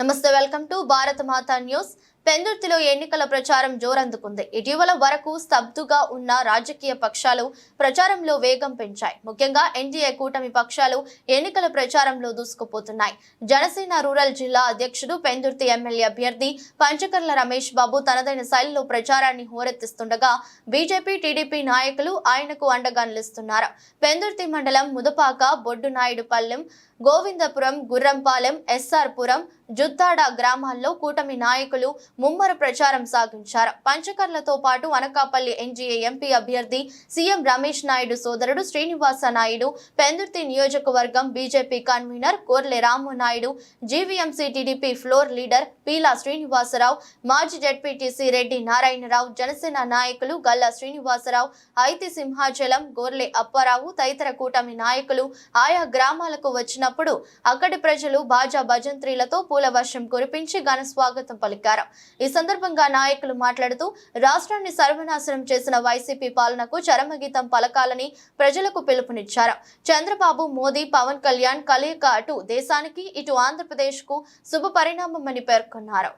నమస్తే, welcome to భారత మాతా news. పెందుర్తిలో ఎన్నికల ప్రచారం జోరందుకుంది. ఇటీవల వరకు స్తబ్దుగా ఉన్న రాజకీయ పక్షాలు ప్రచారంలో వేగం పెంచాయి. ముఖ్యంగా ఎన్డీఏ కూటమి పక్షాలు ఎన్నికల ప్రచారంలో దూసుకుపోతున్నాయి. జనసేన రూరల్ జిల్లా అధ్యక్షుడు పెందుర్తి ఎమ్మెల్యే అభ్యర్థి పంచకర్ల రమేష్ బాబు తనదైన శైలిలో ప్రచారాన్ని హోరెత్తిస్తుండగా బీజేపీ, టీడీపీ నాయకులు ఆయనకు అండగా నిలుస్తున్నారు. పెందుర్తి మండలం ముదపాక, బొడ్డునాయుడుపల్లెం, గోవిందపురం, గుర్రంపాలెం, ఎస్ఆర్ పురం, జుత్తాడ గ్రామాల్లో కూటమి నాయకులు ముమ్మర ప్రచారం సాగించారు. పంచకర్లతో పాటు అనకాపల్లి ఎన్డీఏ ఎంపీ అభ్యర్థి సీఎం రమేష్ నాయుడు సోదరుడు శ్రీనివాస నాయుడు, పెందుర్తి నియోజకవర్గం BJP convener Korle Ramu Naidu, GVMC TDP floor leader Peela Srinivasarao, మాజీ జెడ్పీటీసీ రెడ్డి నారాయణరావు, జనసేన నాయకులు గల్లా శ్రీనివాసరావు, ఐతి సింహాచలం, గోర్లె అప్పారావు తదితర కూటమి నాయకులు ఆయా గ్రామాలకు వచ్చినప్పుడు అక్కడి ప్రజలు బాజా భజంత్రీలతో పూల వర్షం కురిపించి ఘన స్వాగతం పలికారు. ఈ సందర్భంగా నాయకులు మాట్లాడుతూ రాష్ట్రాన్ని సర్వనాశనం చేసిన వైసీపీ పాలనకు చరమగీతం పలకాలని ప్రజలకు పిలుపునిచ్చారు. చంద్రబాబు, మోదీ, పవన్ కళ్యాణ్ కలయిక అటు దేశానికి, ఇటు ఆంధ్రప్రదేశ్ కు శుభ పరిణామమని పేర్కొన్నారు.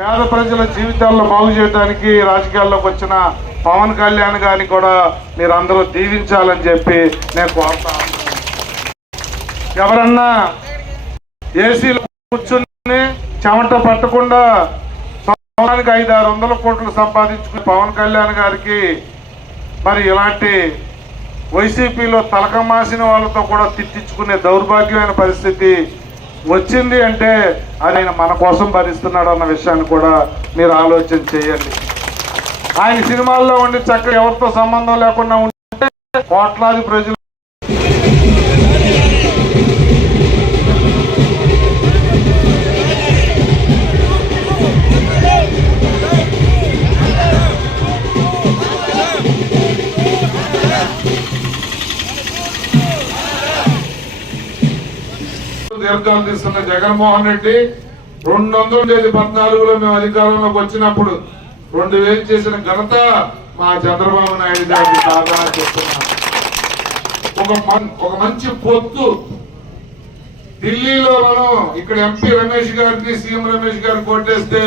పేద ప్రజల జీవితాల్లో బాగు చేయడానికి రాజకీయాల్లోకి వచ్చిన పవన్ కళ్యాణ్ గారిని కూడా మీరు అందరూ దీవించాలని చెప్పి నేను కోరుతాను. ఎవరన్నా ఏసీలో కూర్చుని చెమట పట్టకుండా సంవత్సరానికి 500-600 కోట్లు సంపాదించుకుని పవన్ కళ్యాణ్ గారికి మరి ఇలాంటి వైసీపీలో తలకమాసిన వాళ్ళతో కూడా తిట్టించుకునే దౌర్భాగ్యమైన పరిస్థితి వచ్చింది అంటే ఆయన మన కోసం భరిస్తున్నాడు అన్న విషయాన్ని కూడా మీరు ఆలోచన చేయండి. ఆయన సినిమాల్లో ఉండి చక్కగా ఎవరితో సంబంధం లేకుండా ఉంటే కోట్లాది ప్రజలు దీర్ఘాలు తీస్తున్న జగన్మోహన్ రెడ్డి 2014లో మేము అధికారంలోకి వచ్చినప్పుడు 2000 చేసిన ఘనత మా చంద్రబాబు నాయుడు గారికి కాదా అని చెప్తున్నాను. ఒక మంచి పొత్తు ఢిల్లీలో మనం ఇక్కడ ఎంపీ రమేష్ గారికి, సీఎం రమేష్ గారికి ఓటేస్తే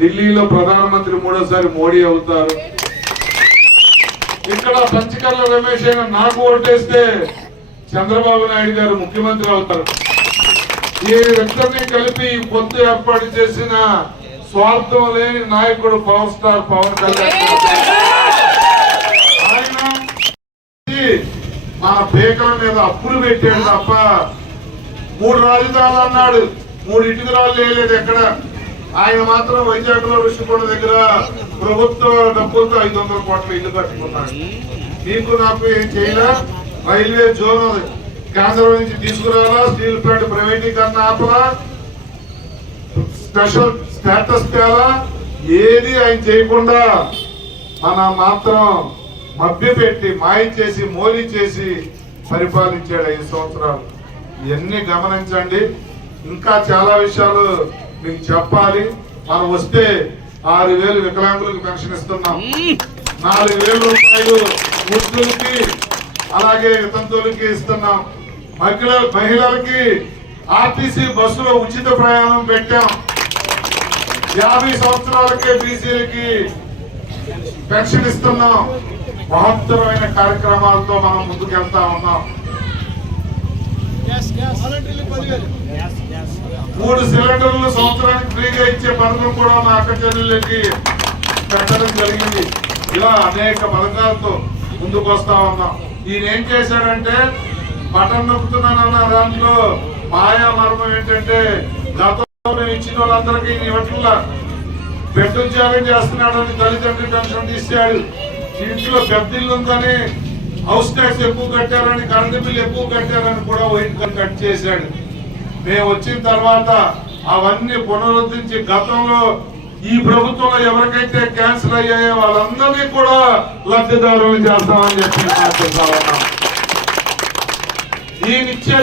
ఢిల్లీలో ప్రధానమంత్రి 3వ మోడీ అవుతారు. ఇక్కడ పంచకర్ల రమేష్ అయినా నాకు ఓటేస్తే చంద్రబాబు నాయుడు గారు ముఖ్యమంత్రి అవుతారు. ఈ ఇద్దరిని కలిపి పొత్తు ఏర్పాటు చేసిన స్వార్థం లేని నాయకుడు పవర్ స్టార్ పవన్ కళ్యాణ్. ఆయన మన పేకల మీద అప్పులు పెట్టాడు తప్ప 3 రాజధానులు అన్నాడు, 3 ఇటుక రాళ్ళు వేయలేదు ఎక్కడ. ఆయన మాత్రం వైజాగ్ లో ఋషికొండ దగ్గర ప్రభుత్వ డబ్బులతో 500 కోట్ల ఇల్లు కట్టుకున్నాడు. నీకు నాకు ఏం చేయలే. రైల్వే జోన్ కేంద్రం నుంచి తీసుకురావాలా, స్టీల్ ప్లాంట్ ప్రైవేటీకరణ ఆపలా, స్పెషల్ స్టేటస్ తేలా, ఏది ఆయన చేయకుండా మన మాత్రం మభ్యపెట్టి మాయ చేసి మోలీ చేసి పరిపాలించాడు 5 సంవత్సరాలు. ఇవన్నీ గమనించండి. ఇంకా చాలా విషయాలు మీకు చెప్పాలి. మనం వస్తే 6000 వికలాంగులకు పెన్షన్ ఇస్తున్నాం, 4000 రూపాయలు వృద్ధులకి అలాగే వితంతువులకి ఇస్తున్నాం. మహిళలకి ఆర్టీసీ బస్సులో ఉచిత ప్రయాణం పెట్టాం. 50 సంవత్సరాలకే బీసీలకి పెన్షన్ ఇస్తున్నాం. మహత్తరమైన కార్యక్రమాలతో మనం ముందుకెళ్తా ఉన్నాం. 3 సిలిండర్లు సంవత్సరానికి ఫ్రీగా ఇచ్చే పథకం కూడా మా అక్క చెల్లెళ్ళకి పెట్టడం జరిగింది. ఇలా అనేక పథకాలతో ముందుకు వస్తా ఉన్నాం. ఈయన ఏం చేశాడంటే బటన్ నొక్కుతున్నానన్న దాంట్లో మాయా మర్మం ఏంటంటే గతంలో ఇచ్చిన వాళ్ళందరికీ ఇవ్వట్లా పెట్టుద్యోగం చేస్తున్నాడని తల్లిదండ్రి పెన్షన్ తీసాడు. ఇంట్లో పెద్ద ఇల్లు ఉందని హౌస్ ట్యాక్స్ ఎక్కువ కట్టారని, కరెంటు బిల్లు ఎక్కువ కట్టారని కూడా వైట్ కట్ చేశాడు. మేము వచ్చిన తర్వాత అవన్నీ పునరుద్ధరించి గతంలో ఈ ప్రభుత్వంలో ఎవరికైతే క్యాన్సిల్ అయ్యాయో వాళ్ళందరినీ కూడా లబ్ధిదారులు చేస్తామని చెప్పి మాట్లాడుతా ఉన్నాం. ఈ నిత్య